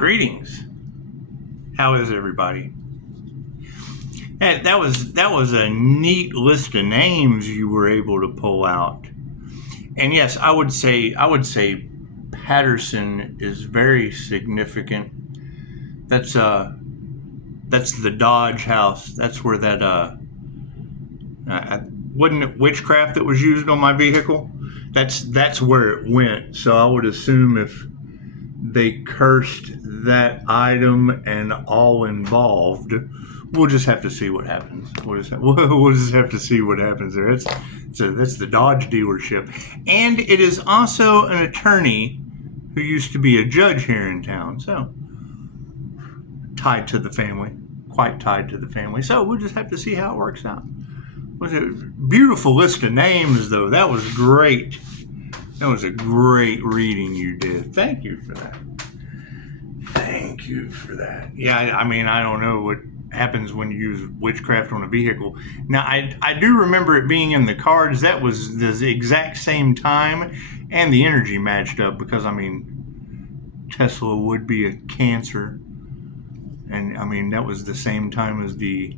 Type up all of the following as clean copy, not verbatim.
Greetings. How is everybody? And that was a neat list of names you were able to pull out. And yes, I would say Patterson is very significant. That's the Dodge house. That's where that wasn't it witchcraft that was used on my vehicle? That's where it went. So I would assume if they cursed that item and all involved, we'll just have to see what happens. We'll just have to see what happens there. That's the Dodge dealership, and it is also an attorney who used to be a judge here in town. So tied to the family, quite tied to the family. So we'll just have to see how it works out. Was a beautiful list of names, though. That was great. That was a great reading you did. Thank you for that. Thank you for that. Yeah, I mean, I don't know what happens when you use witchcraft on a vehicle. Now, I do remember it being in the cards. That was the exact same time, and the energy matched up because, I mean, Tesla would be a Cancer. And, I mean, that was the same time as the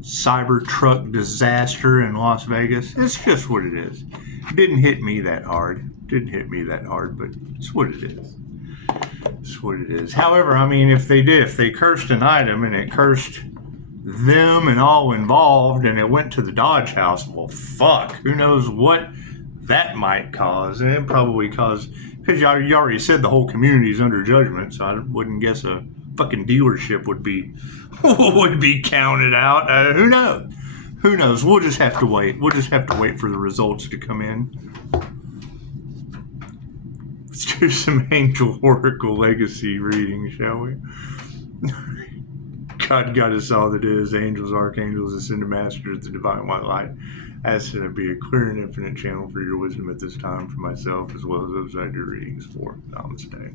Cybertruck disaster in Las Vegas. It's just what it is. It didn't hit me that hard. But it's what it is. It's what it is. However, I mean, if they cursed an item and it cursed them and all involved and it went to the Dodge house, well, fuck. Who knows what that might cause? And it probably caused, because you already said the whole community is under judgment, so I wouldn't guess a fucking dealership would be counted out. Who knows? We'll just have to wait. We'll just have to wait for the results to come in. Let's do some Angel Oracle Legacy reading, shall we? God got us all that is, angels, archangels, ascended masters, the divine white light. Ask that it be a clear and infinite channel for your wisdom at this time for myself as well as those I do readings for. Namaste.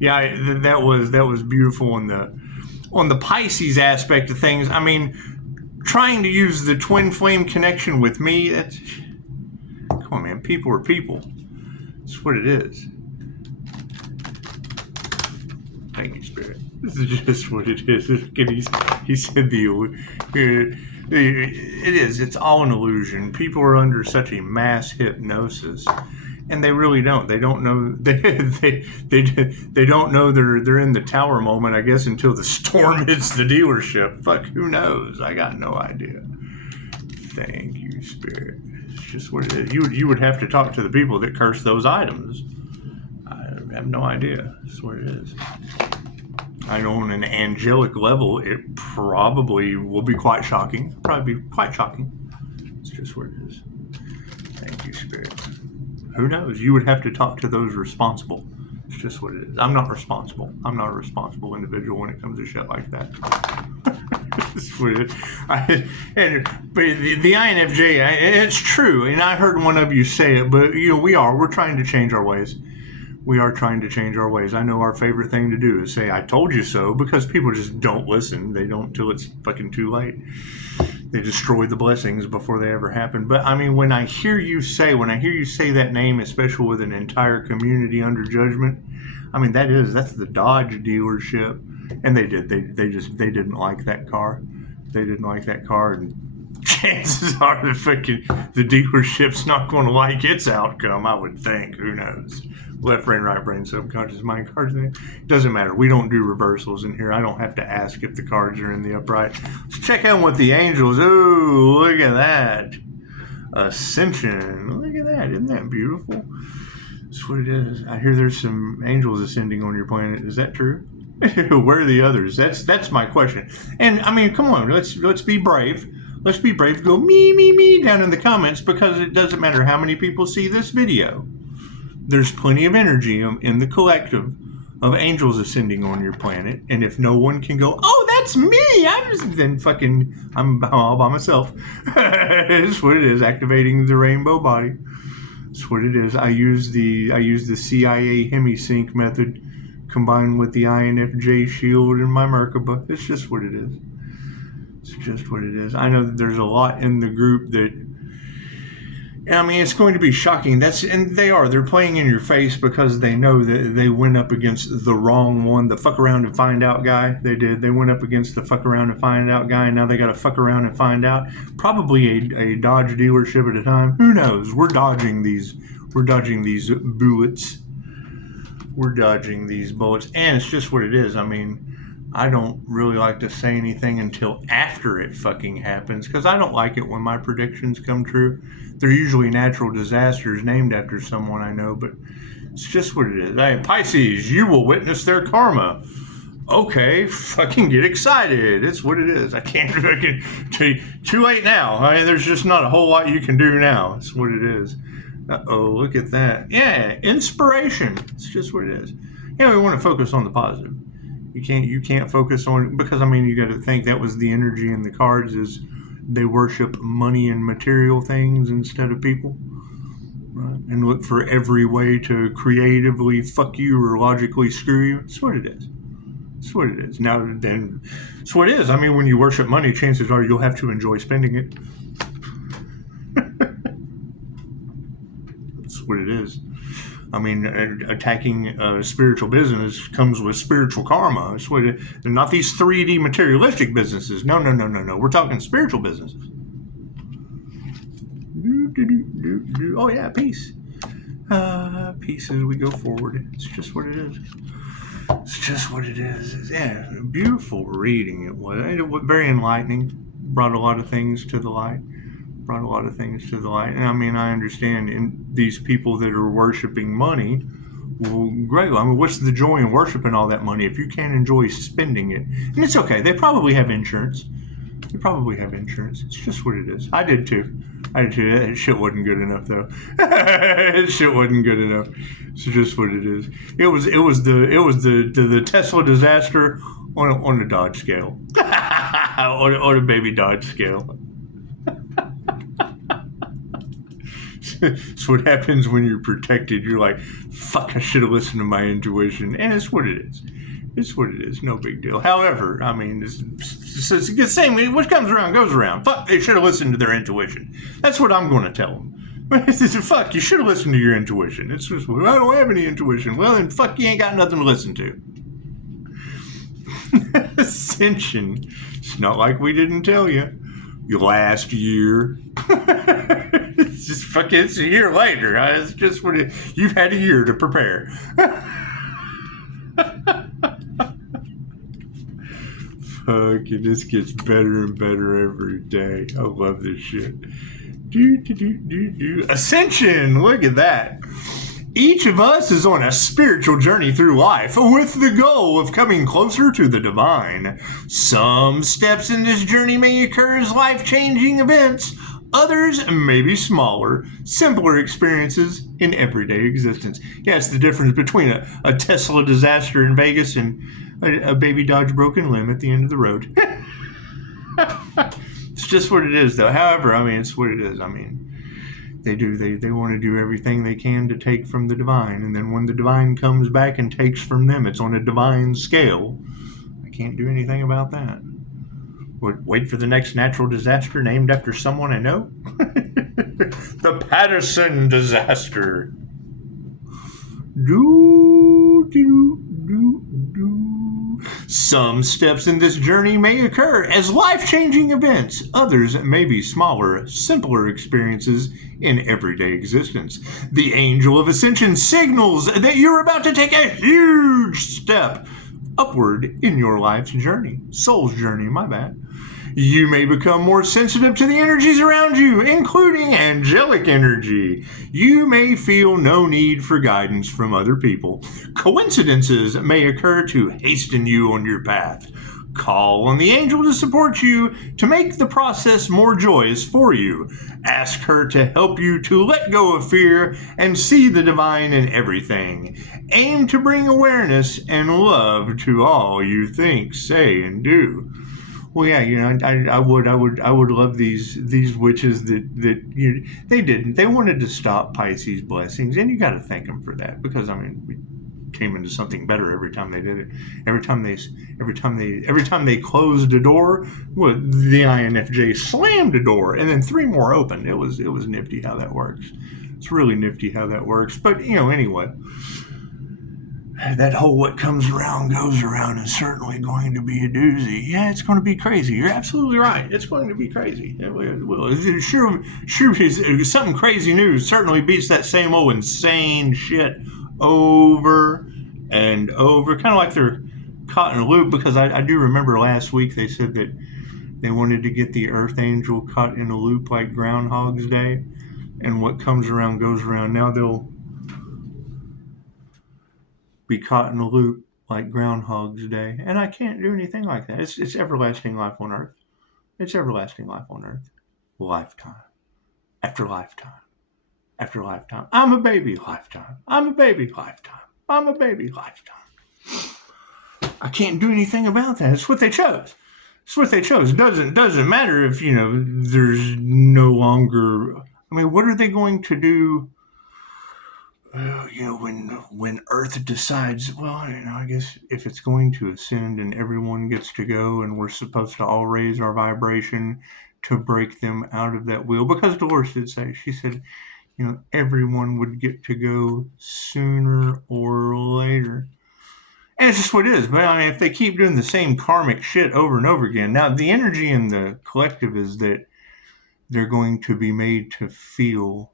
Yeah, that was beautiful on the Pisces aspect of things. I mean, trying to use the twin flame connection with me, that's, come on, man, people are people. That's what it is. Thank you, Spirit. This is just what it is. He said it's all an illusion. People are under such a mass hypnosis, and they really don't. They don't know. They don't know they're in the tower moment, I guess, until the storm hits the dealership. Fuck, who knows? I got no idea. Thank you, Spirit. It's just what it is. You would have to talk to the people that curse those items. I have no idea. That's what it is. I know on an angelic level, it probably will be quite shocking. It's just what it is. Thank you, Spirit. Who knows? You would have to talk to those responsible. It's just what it is. I'm not responsible. I'm not a responsible individual when it comes to shit like that. It's what it is. But the INFJ, it's true. And I heard one of you say it, but we're trying to change our ways. We are trying to change our ways. I know our favorite thing to do is say, I told you so, because people just don't listen. They don't till it's fucking too late. They destroy the blessings before they ever happen. But I mean, when I hear you say that name, especially with an entire community under judgment, I mean, that's the Dodge dealership. And they didn't like that car. They didn't like that car, and chances are the dealership's not going to like its outcome, I would think. Who knows? Left brain, right brain, subconscious mind, cards in it. Doesn't matter. We don't do reversals in here. I don't have to ask if the cards are in the upright. Let's check in with the angels. Ooh, look at that. Ascension. Look at that. Isn't that beautiful? That's what it is. I hear there's some angels ascending on your planet. Is that true? Where are the others? That's my question. And I mean, come on. Let's be brave. Let's be brave. Go me down in the comments, because it doesn't matter how many people see this video. There's plenty of energy in the collective of angels ascending on your planet, and if no one can go, oh, that's me, I'm all by myself. It's what it is. Activating the rainbow body. It's what it is. I use the CIA hemisync method combined with the INFJ shield and my Merkaba. It's just what it is. It's just what it is. I know that there's a lot in the group that I mean, it's going to be shocking. And they are. They're playing in your face because they know that they went up against the wrong one, the fuck around and find out guy. They did. They went up against the fuck around and find out guy, and now they got to fuck around and find out. Probably a Dodge dealership at a time. Who knows? We're dodging these bullets. We're dodging these bullets, and it's just what it is. I mean, I don't really like to say anything until after it fucking happens, because I don't like it when my predictions come true. They're usually natural disasters named after someone I know, but it's just what it is. Hey, Pisces, you will witness their karma. Okay, fucking get excited. It's what it is. I can't fucking tell you. Too late now. I mean, there's just not a whole lot you can do now. It's what it is. Uh-oh, look at that. Yeah, inspiration. It's just what it is. Yeah, we want to focus on the positive. You can't focus on, because I mean, you got to think that was the energy in the cards, is they worship money and material things instead of people, right? And look for every way to creatively fuck you or logically screw you. That's what it is. That's what it is. Now then, that's what it is. I mean, when you worship money, chances are you'll have to enjoy spending it. That's what it is. I mean, attacking spiritual business comes with spiritual karma. It's what it, they're not these 3D materialistic businesses. No. We're talking spiritual businesses. Oh, yeah, peace. Peace as we go forward. It's just what it is. It's just what it is. Yeah, beautiful reading it was. Very enlightening. Brought a lot of things to the light. And I mean, I understand in these people that are worshiping money, well, great. I mean, what's the joy in worshiping all that money if you can't enjoy spending it? And it's okay. They probably have insurance. It's just what it is. I did too. That shit wasn't good enough though. That shit wasn't good enough. It's just what it is. It was the Tesla disaster on a Dodge scale. on a baby Dodge scale. It's what happens when you're protected. You're like, fuck, I should have listened to my intuition. And it's what it is. No big deal. However, I mean, it's the same. What comes around goes around. Fuck, they should have listened to their intuition. That's what I'm going to tell them. Fuck, you should have listened to your intuition. It's just, well, I don't have any intuition. Well, then fuck, you ain't got nothing to listen to. Ascension. It's not like we didn't tell you. Last year. It's just fucking, it's a year later. It's just what you've had a year to prepare. Fucking, this gets better and better every day. I love this shit. Ascension, look at that. Each of us is on a spiritual journey through life with the goal of coming closer to the divine. Some steps in this journey may occur as life-changing events. Others may be smaller, simpler experiences in everyday existence. Yeah, it's the difference between a Tesla disaster in Vegas and a baby Dodge broken limb at the end of the road. It's just what it is, though. However, I mean, it's what it is. I mean, they want to do everything they can to take from the divine, and then when the divine comes back and takes from them, it's on a divine scale. I can't do anything about that. Wait for the next natural disaster named after someone I know? The Patterson disaster. Some steps in this journey may occur as life-changing events. Others may be smaller, simpler experiences in everyday existence. The Angel of Ascension signals that you're about to take a huge step upward in your life's journey. Soul's journey, my bad. You may become more sensitive to the energies around you, including angelic energy. You may feel no need for guidance from other people. Coincidences may occur to hasten you on your path. Call on the angel to support you to make the process more joyous for you. Ask her to help you to let go of fear and see the divine in everything. Aim to bring awareness and love to all you think, say, and do. Well, yeah, you know, I would love these witches that you know, they didn't. They wanted to stop Pisces blessings, and you got to thank them for that, because I mean, came into something better every time they did it. Every time they closed a door, well, the INFJ slammed a door, and then 3 more opened. It was nifty how that works. It's really nifty how that works. But anyway, that whole what comes around goes around is certainly going to be a doozy. Yeah, it's going to be crazy. You're absolutely right. It's going to be crazy. It will. Sure, something crazy news certainly beats that same old insane shit over and over. Kind of like they're caught in a loop, because I do remember last week they said that they wanted to get the Earth Angel caught in a loop like Groundhog's Day. And what comes around goes around. Now they'll be caught in a loop like Groundhog's Day. And I can't do anything like that. It's everlasting life on Earth. It's everlasting life on Earth. Lifetime. After lifetime. After lifetime. I'm a baby lifetime. I'm a baby lifetime. I'm a baby lifetime. I can't do anything about that. It's what they chose. It's what they chose. It doesn't matter if, there's no longer... I mean, what are they going to do, when Earth decides, I guess if it's going to ascend and everyone gets to go and we're supposed to all raise our vibration to break them out of that wheel. Because Dolores did say, she said, everyone would get to go sooner or later. And it's just what it is. But I mean, if they keep doing the same karmic shit over and over again, now the energy in the collective is that they're going to be made to feel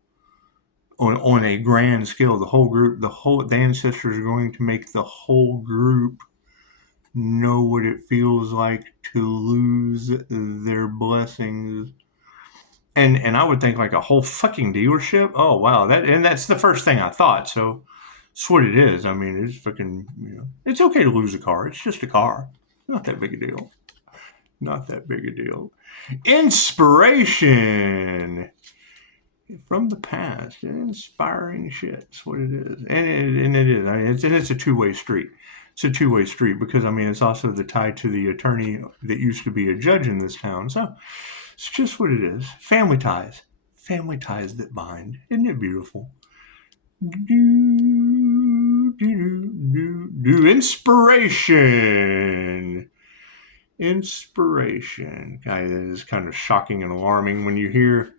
on a grand scale, the whole group, the ancestors are going to make the whole group know what it feels like to lose their blessings. And I would think like a whole fucking dealership. Oh wow, that's the first thing I thought. So it's what it is. I mean, it's fucking, it's okay to lose a car. It's just a car. Not that big a deal. Not that big a deal. Inspiration from the past. Inspiring shit. That's what it is. And it is. I mean, it's a two-way street. It's a two-way street because, I mean, it's also the tie to the attorney that used to be a judge in this town. So it's just what it is. Family ties. Family ties that bind. Isn't it beautiful? Inspiration. Inspiration. God, that is kind of shocking and alarming when you hear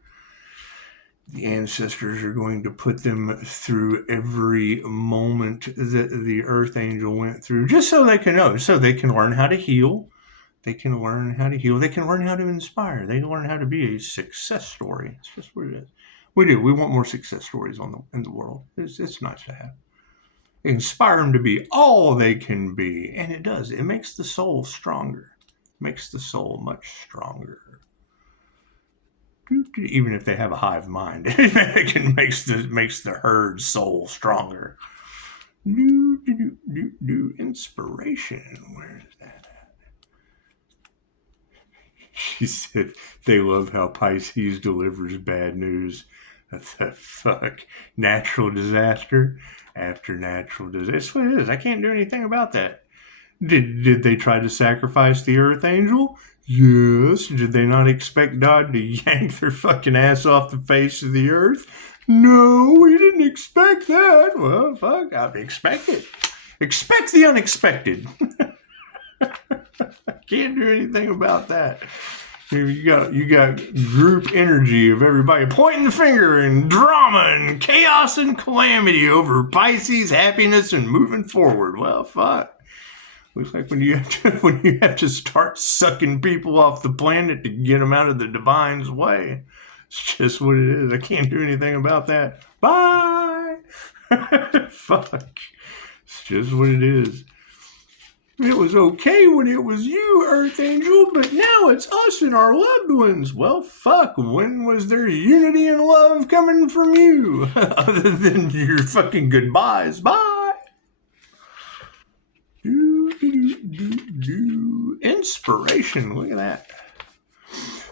the ancestors are going to put them through every moment that the Earth Angel went through, just so they can know, so they can learn how to heal. They can learn how to heal. They can learn how to inspire. They learn how to be a success story. It's just what it is. We do. We want more success stories in the world. It's nice to have. Inspire them to be all they can be. And it does. It makes the soul stronger. It makes the soul much stronger. Even if they have a hive mind, it makes the herd soul stronger. Inspiration. Where is that at? She said they love how Pisces delivers bad news. What the fuck? Natural disaster after natural disaster. That's what it is. I can't do anything about that. Did they try to sacrifice the Earth Angel? Yes. Did they not expect God to yank their fucking ass off the face of the earth? No, we didn't expect that. Well, fuck, I expect it. Expect the unexpected. I can't do anything about that. You got group energy of everybody pointing the finger and drama and chaos and calamity over Pisces happiness and moving forward. Well, fuck. Looks like when you have to start sucking people off the planet to get them out of the divine's way. It's just what it is. I can't do anything about that. Bye. Fuck. It's just what it is. It was okay when it was you, Earth Angel, but now it's us and our loved ones. Well, fuck. When was there unity and love coming from you? Other than your fucking goodbyes. Bye. Inspiration. Look at that.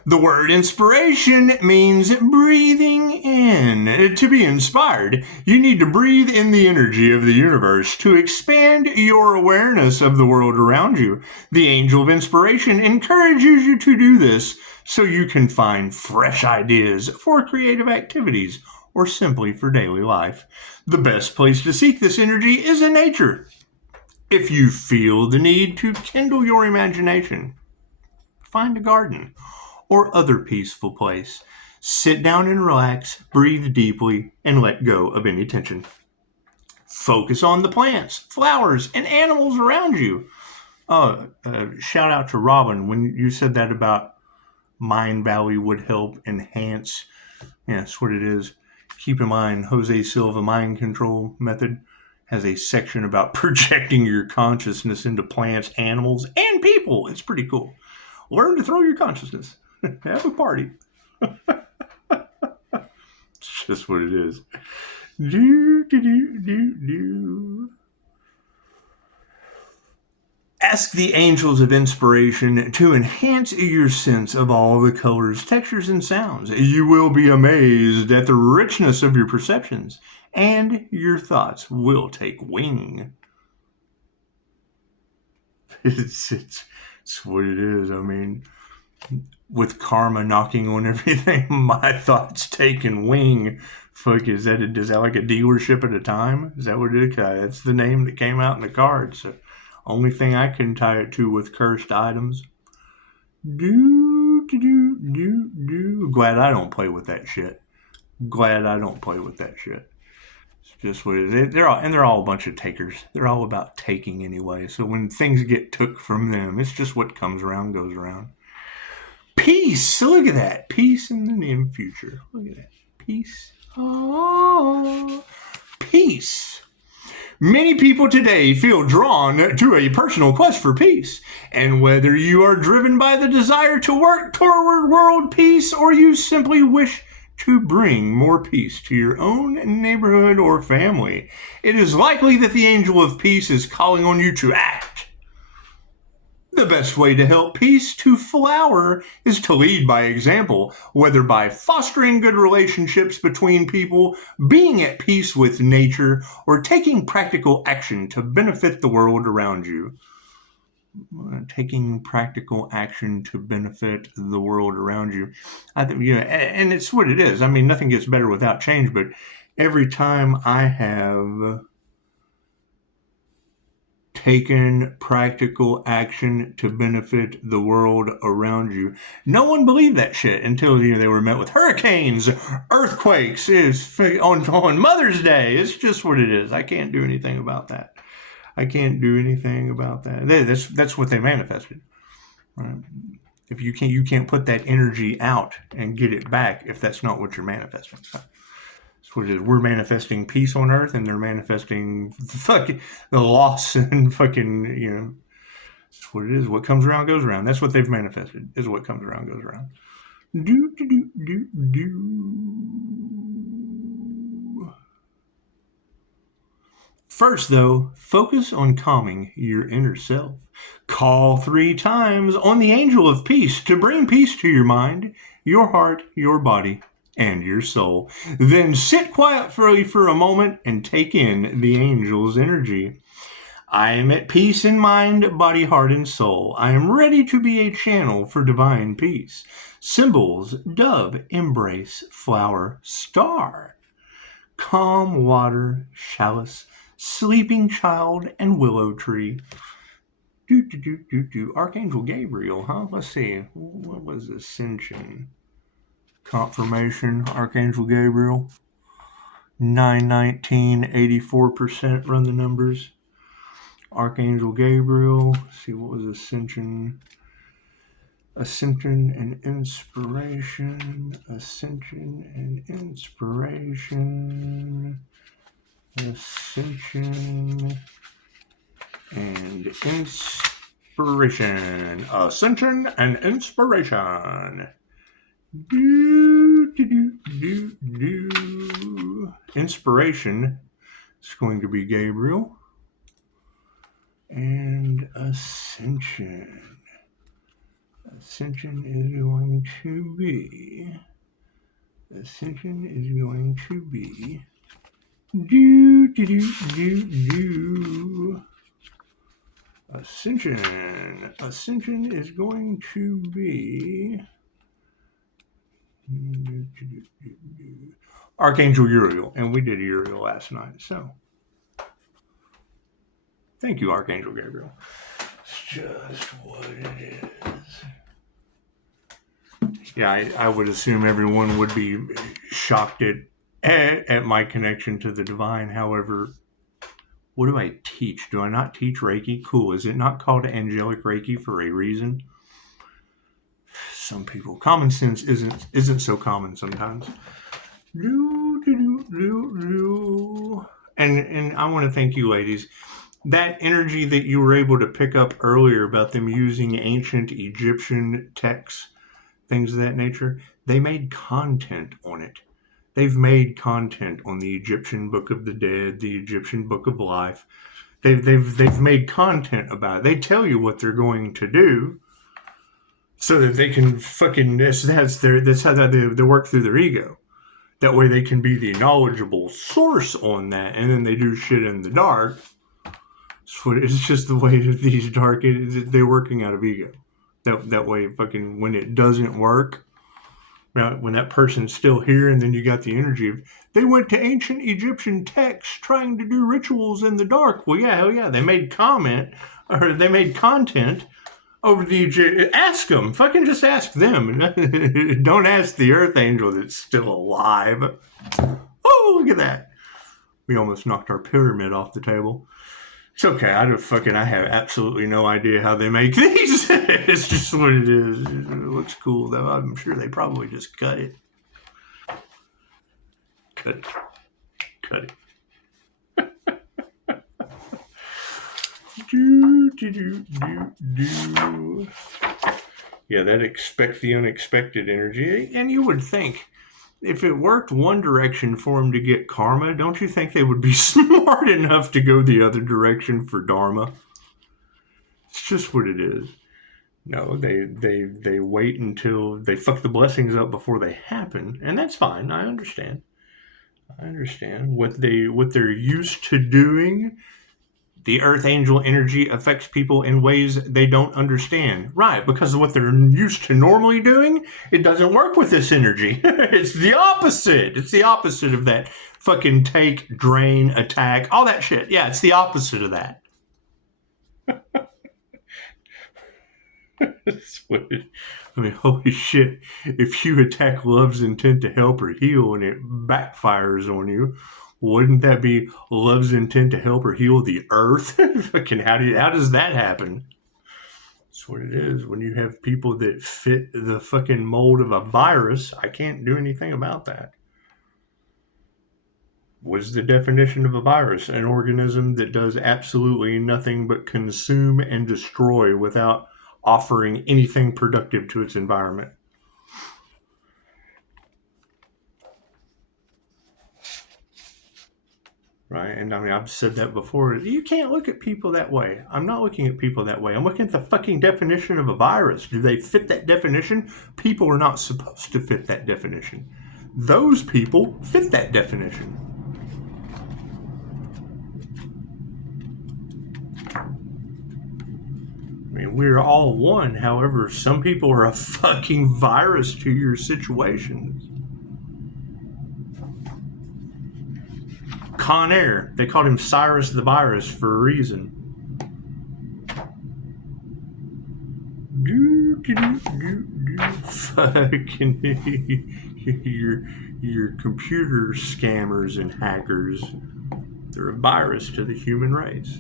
The word inspiration means breathing in. To be inspired, you need to breathe in the energy of the universe to expand your awareness of the world around you. The angel of inspiration encourages you to do this so you can find fresh ideas for creative activities or simply for daily life. The best place to seek this energy is in nature. If you feel the need to kindle your imagination, find a garden or other peaceful place. Sit down and relax, breathe deeply, and let go of any tension. Focus on the plants, flowers, and animals around you. Shout out to Robin when you said that about Mind Valley would help enhance. Yeah, that's what it is. Keep in mind, Jose Silva Mind Control Method has a section about projecting your consciousness into plants, animals, and people. It's pretty cool. Learn to throw your consciousness. Have a party. It's just what it is. Ask the angels of inspiration to enhance your sense of all the colors, textures, and sounds. You will be amazed at the richness of your perceptions, and your thoughts will take wing. It's what it is. I mean, with karma knocking on everything, my thoughts taking wing. Fuck, is that like a dealership at a time? Is that what it is? That's the name that came out in the card. So, only thing I can tie it to with cursed items. Glad I don't play with that shit. It's just what it is. They're all a bunch of takers. They're all about taking anyway. So when things get took from them, it's just what comes around goes around. Peace. Look at that. Peace in the near future. Look at that. Peace. Oh, peace. Many people today feel drawn to a personal quest for peace. And whether you are driven by the desire to work toward world peace or you simply wish to bring more peace to your own neighborhood or family, it is likely that the angel of peace is calling on you to act. The best way to help peace to flower is to lead by example, whether by fostering good relationships between people, being at peace with nature, or taking practical action to benefit the world around you. Taking practical action to benefit the world around you. I think, and it's what it is. I mean, nothing gets better without change, but every time I have taken practical action to benefit the world around you. No one believed that shit until they were met with hurricanes, earthquakes. It's on Mother's Day. It's just what it is. I can't do anything about that. That's what they manifested. Right? If you can't put that energy out and get it back if that's not what you're manifesting. That's what it is. We're manifesting peace on Earth, and they're manifesting the loss and fucking, that's what it is. What comes around goes around. That's what they've manifested, is what comes around goes around. First, though, focus on calming your inner self. Call 3 times on the angel of peace to bring peace to your mind, your heart, your body, and your soul. Then sit quietly for a moment and take in the angel's energy. I am at peace in mind, body, heart, and soul. I am ready to be a channel for divine peace. Symbols: dove, embrace, flower, star. Calm water, chalice, sleeping child, and willow tree. Archangel Gabriel, huh? Let's see. What was Ascension? Confirmation, Archangel Gabriel. 919, 84%. Run the numbers. Archangel Gabriel. Let's see, what was Ascension? Ascension and inspiration. Ascension and inspiration. Ascension and inspiration. Ascension and inspiration. Inspiration is going to be Gabriel. And Ascension. Ascension is going to be. Ascension is going to be. Ascension. Ascension is going to be. Archangel Uriel, and we did Uriel last night. So, thank you, Archangel Gabriel. It's just what it is. Yeah, I would assume everyone would be shocked at my connection to the divine. However, what do I teach? Do I not teach Reiki? Cool. Is it not called angelic Reiki for a reason? Some people, common sense isn't so common sometimes. And I want to thank you, ladies. That energy that you were able to pick up earlier about them using ancient Egyptian texts, things of that nature, they made content on it. They've made content on the Egyptian Book of the Dead, the Egyptian Book of Life. They've made content about it. They tell you what they're going to do, so that they can fucking that's how they work through their ego. That way they can be the knowledgeable source on that, and then they do shit in the dark. It's just the way that these dark, they're working out of ego. That way, fucking, when it doesn't work, when that person's still here, and then you got the energy of, they went to ancient Egyptian texts trying to do rituals in the dark. Well, yeah, hell yeah, they made content over the, ask them, fucking just ask them. Don't ask the Earth Angel that's still alive. Oh, look at that. We almost knocked our pyramid off the table. It's okay, I have absolutely no idea how they make these. It's just what it is. It looks cool, though. I'm sure they probably just cut it. Cut it. Yeah, that expect the unexpected energy. And you would think, if it worked one direction for them to get karma, don't you think they would be smart enough to go the other direction for dharma? It's just what it is. No, they wait until they fuck the blessings up before they happen, and that's fine. I understand what they're used to doing. The Earth Angel energy affects people in ways they don't understand. Right, because of what they're used to normally doing, it doesn't work with this energy. It's the opposite. It's the opposite of that fucking take, drain, attack, all that shit. Yeah, it's the opposite of that. Holy shit. If you attack love's intent to help or heal and it backfires on you, wouldn't that be love's intent to help or heal the earth? Fucking how does that happen? That's what it is. When you have people that fit the fucking mold of a virus, I can't do anything about that. What's the definition of a virus? An organism that does absolutely nothing but consume and destroy without offering anything productive to its environment. Right? And I mean, I've said that before. You can't look at people that way. I'm not looking at people that way. I'm looking at the fucking definition of a virus. Do they fit that definition? People are not supposed to fit that definition. Those people fit that definition. I mean, we're all one. However, some people are a fucking virus to your situations. Con Air. They called him Cyrus the Virus for a reason. Fucking your computer scammers and hackers. They're a virus to the human race.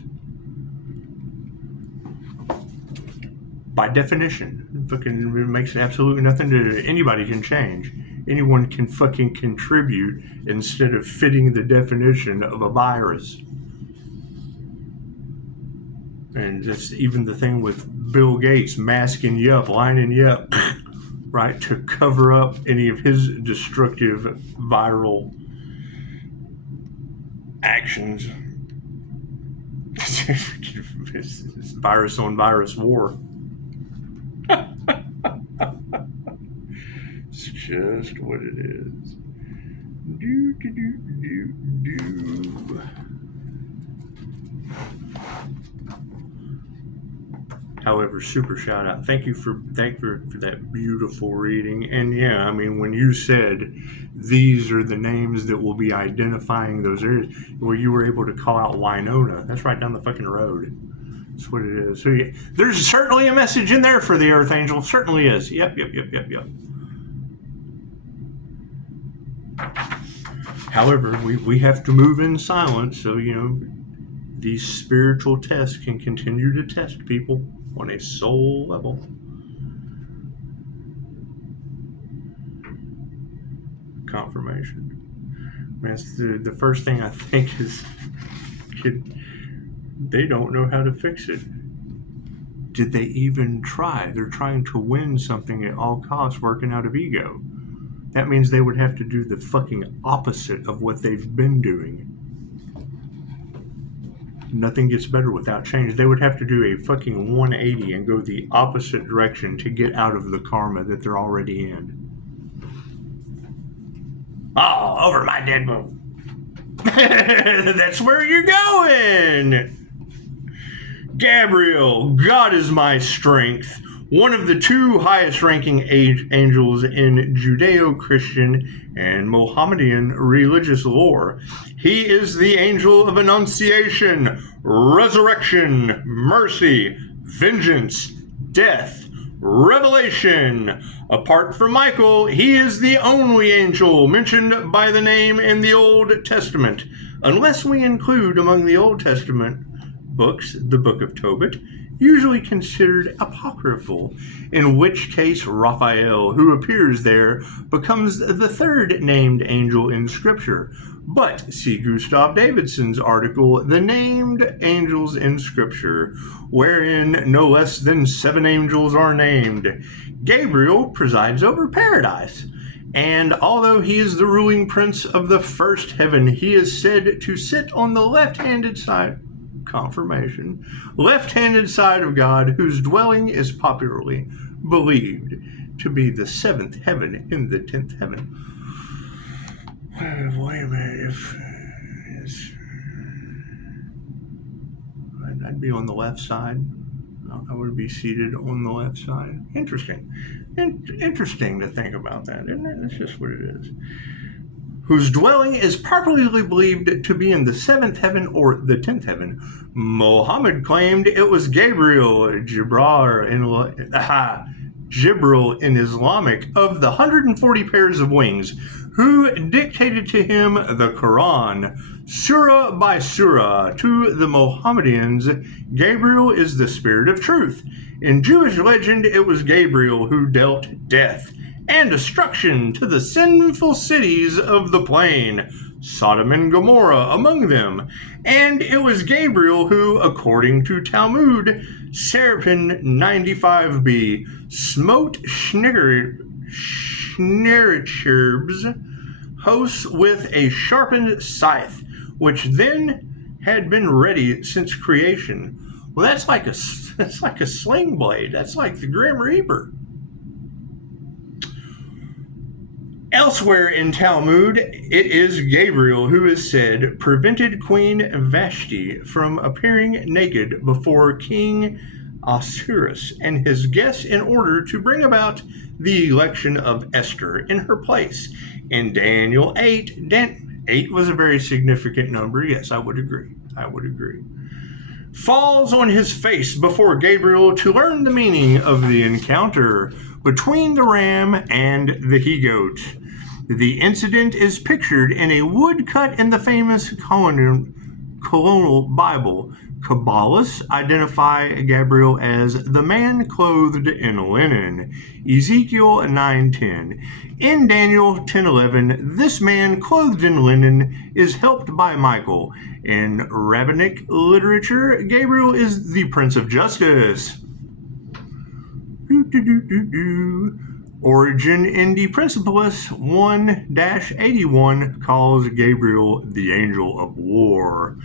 By definition. Fucking it makes absolutely nothing to anybody can change. Anyone can fucking contribute instead of fitting the definition of a virus. And that's even the thing with Bill Gates masking you up, lining you up, right, to cover up any of his destructive viral actions. It's virus on virus war. It's just what it is. However, super shout out. Thank you for that beautiful reading. And yeah, I mean, when you said these are the names that will be identifying those areas, where you were able to call out Winona, that's right down the fucking road. That's what it is. So yeah, there's certainly a message in there for the Earth Angel. Certainly is. Yep. However, we have to move in silence, so these spiritual tests can continue to test people on a soul level. Confirmation. That's the first thing I think is, they don't know how to fix it. Did they even try? They're trying to win something at all costs, working out of ego. That means they would have to do the fucking opposite of what they've been doing. Nothing gets better without change. They would have to do a fucking 180 and go the opposite direction to get out of the karma that they're already in. Oh, over my dead bone. That's where you're going. Gabriel, God is my strength. One of the two highest ranking angels in Judeo-Christian and Mohammedan religious lore. He is the angel of annunciation, resurrection, mercy, vengeance, death, revelation. Apart from Michael, he is the only angel mentioned by the name in the Old Testament, unless we include among the Old Testament books the Book of Tobit, usually considered apocryphal, in which case Raphael, who appears there, becomes the third named angel in Scripture. But see Gustav Davidson's article, The Named Angels in Scripture, wherein no less than 7 angels are named. Gabriel presides over paradise, and although he is the ruling prince of the first heaven, he is said to sit on the left-handed side, confirmation, left-handed side of God, whose dwelling is popularly believed to be the 7th heaven in the 10th heaven. Wait a minute, I'd be on the left side. I would be seated on the left side. Interesting. Interesting to think about that, isn't it? That's just what it is. Whose dwelling is popularly believed to be in the 7th heaven or the 10th heaven. Muhammad claimed it was Gabriel, Jibril in Islamic, of the 140 pairs of wings, who dictated to him the Quran, surah by surah. To the Mohammedans, Gabriel is the spirit of truth. In Jewish legend, it was Gabriel who dealt death and destruction to the sinful cities of the plain, Sodom and Gomorrah among them. And it was Gabriel who, according to Talmud, Seraphim 95b, smote Sennacherib's hosts with a sharpened scythe, which then had been ready since creation. Well, that's like a sling blade. That's like the Grim Reaper. Elsewhere in Talmud, it is Gabriel who is said prevented Queen Vashti from appearing naked before King Ahasuerus and his guests in order to bring about the election of Esther in her place. In Daniel 8, 8 was a very significant number. Yes, I would agree. Falls on his face before Gabriel to learn the meaning of the encounter between the ram and the he-goat. The incident is pictured in a woodcut in the famous colonial Bible. Kabbalists identify Gabriel as the man clothed in linen, Ezekiel 9:10. In Daniel 10:11, this man clothed in linen is helped by Michael. In rabbinic literature, Gabriel is the Prince of Justice. Origin in the Principles 1-81 calls Gabriel the Angel of War.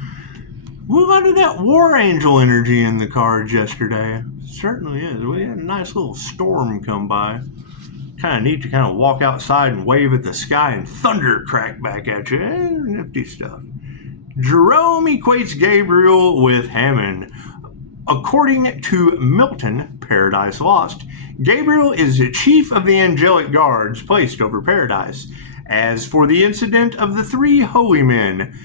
A lot of that war angel energy in the cards yesterday. Certainly is. We had a nice little storm come by. Kind of neat to kind of walk outside and wave at the sky and thunder crack back at you. Nifty stuff. Jerome equates Gabriel with Hammond. According to Milton, Paradise Lost, Gabriel is chief of the angelic guards placed over paradise. As for the incident of the three holy men,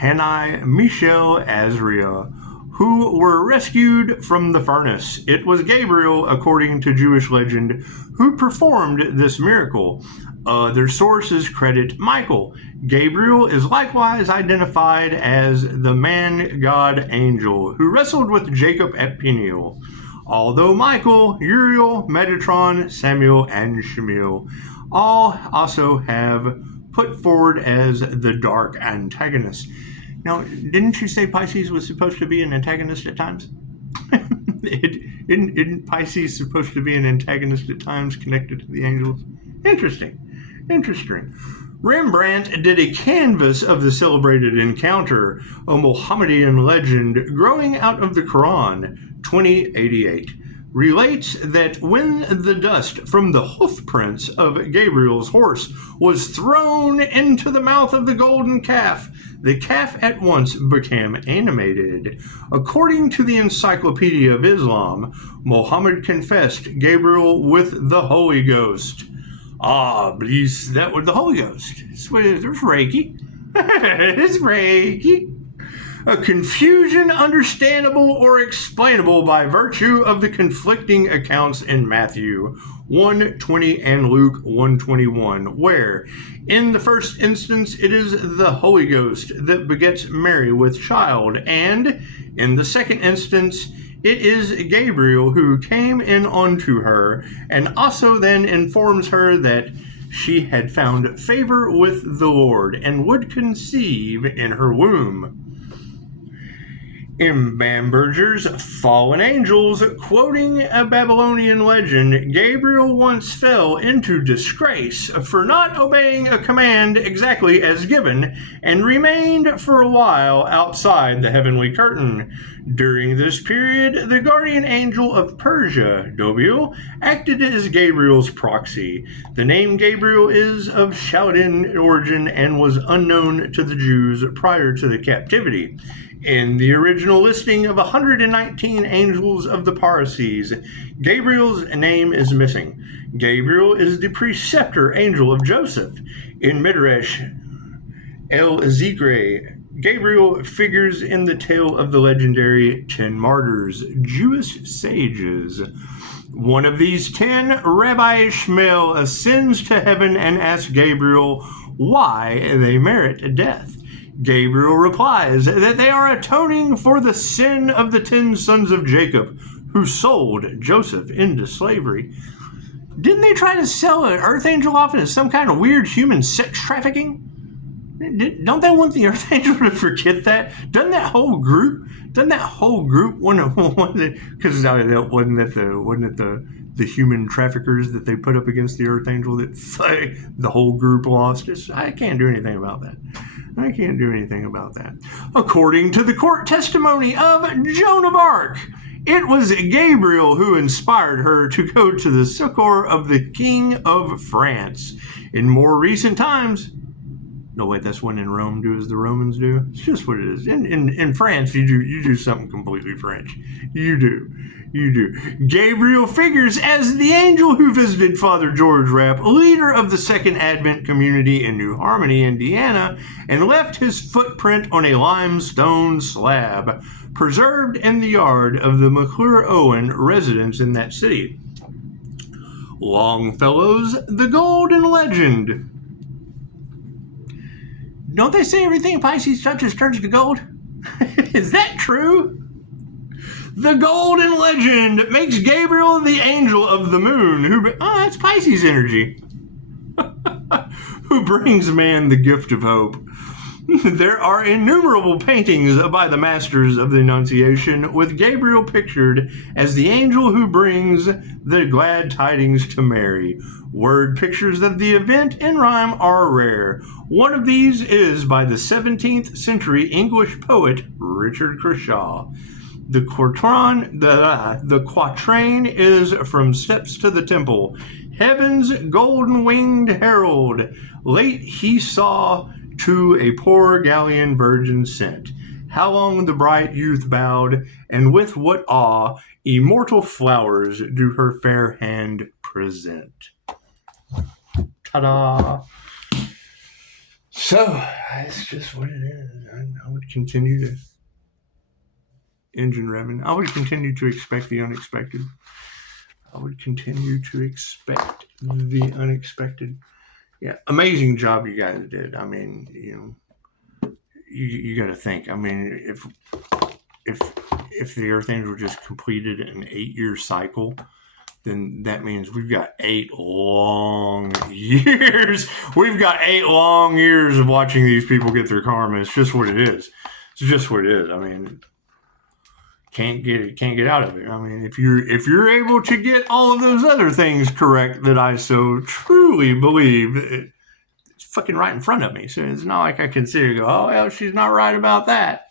Hanai, Mishael, Azrael, who were rescued from the furnace, it was Gabriel, according to Jewish legend, who performed this miracle. Other sources credit Michael. Gabriel is likewise identified as the man-god angel who wrestled with Jacob at Peniel. Although Michael, Uriel, Metatron, Samuel, and Shemiel all also have put forward as the dark antagonist. Now, didn't you say Pisces was supposed to be an antagonist at times? Isn't Pisces supposed to be an antagonist at times connected to the angels? Interesting. Rembrandt did a canvas of the celebrated encounter, a Mohammedan legend growing out of the Quran, 2088. Relates that when the dust from the hoof prints of Gabriel's horse was thrown into the mouth of the golden calf, the calf at once became animated. According to the Encyclopedia of Islam, Muhammad confessed Gabriel with the Holy Ghost. Please, that was the Holy Ghost. There's Reiki. It's Reiki. A confusion understandable or explainable by virtue of the conflicting accounts in Matthew 1:20 and Luke 1:21, where, in the first instance, it is the Holy Ghost that begets Mary with child, and, in the second instance, it is Gabriel who came in unto her, and also then informs her that she had found favor with the Lord, and would conceive in her womb. In Bamberger's Fallen Angels, quoting a Babylonian legend, Gabriel once fell into disgrace for not obeying a command exactly as given, and remained for a while outside the heavenly curtain. During this period, the guardian angel of Persia, Dobiel, acted as Gabriel's proxy. The name Gabriel is of Chaldean origin and was unknown to the Jews prior to the captivity. In the original listing of 119 angels of the Parsees, Gabriel's name is missing. Gabriel is the preceptor angel of Joseph. In Midrash El Zikre, Gabriel figures in the tale of the legendary 10 martyrs, Jewish sages. One of these 10, Rabbi Ishmael, ascends to heaven and asks Gabriel why they merit death. Gabriel replies that they are atoning for the sin of the 10 sons of Jacob, who sold Joseph into slavery. Didn't they try to sell an earth angel off as some kind of weird human sex trafficking? Don't they want the earth angel to forget that? Doesn't that whole group want to, because wasn't it the human traffickers that they put up against the earth angel that the whole group lost? I can't do anything about that. According to the court testimony of Joan of Arc, it was Gabriel who inspired her to go to the succor of the King of France. In more recent times, no, wait, that's when in Rome do as the Romans do. It's just what it is. In France, you do something completely French. You do. Gabriel figures as the angel who visited Father George Rapp, leader of the Second Advent community in New Harmony, Indiana, and left his footprint on a limestone slab, preserved in the yard of the McClure Owen residence in that city. Longfellow's The Golden Legend. Don't they say everything Pisces touches turns to gold? Is that true? The Golden Legend makes Gabriel the angel of the moon, that's Pisces energy, who brings man the gift of hope. There are innumerable paintings by the masters of the Annunciation, with Gabriel pictured as the angel who brings the glad tidings to Mary. Word pictures of the event in rhyme are rare. One of these is by the 17th century English poet Richard Crashaw. The quatrain is from Steps to the Temple. Heaven's golden-winged herald, late he saw to a poor Gallian virgin sent. How long the bright youth bowed, and with what awe immortal flowers do her fair hand present. Ta-da! So, it's just what it is. I would continue to engine revving. I would continue to expect the unexpected. I would continue to expect the unexpected. Yeah, amazing job you guys did. I mean, you got to think. I mean, if the Earth Angel just completed an 8-year cycle, then that means we've got 8 long years. We've got 8 long years of watching these people get their karma. It's just what it is. It's just what it is. I mean, can't get out of it. I mean, if you're able to get all of those other things correct that I so truly believe, it's fucking right in front of me. So it's not like I can sit here and go, oh well, she's not right about that.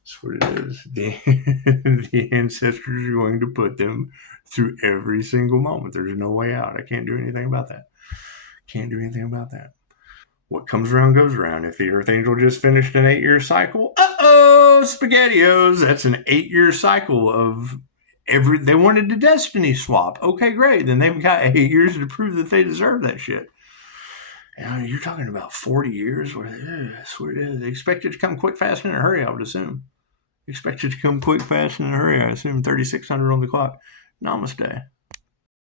That's what it is. The ancestors are going to put them through every single moment. There's no way out. I can't do anything about that. Can't do anything about that. What comes around goes around. If the Earth Angel just finished an 8-year cycle, SpaghettiOs. That's an 8-year cycle of they wanted to destiny swap. Okay, great. Then they've got 8 years to prove that they deserve that shit. And you're talking about 40 years where that's what it is. They expect it to come quick, fast, and in a hurry, I would assume. Expect it to come quick, fast, and in a hurry. I assume 3600 on the clock. Namaste.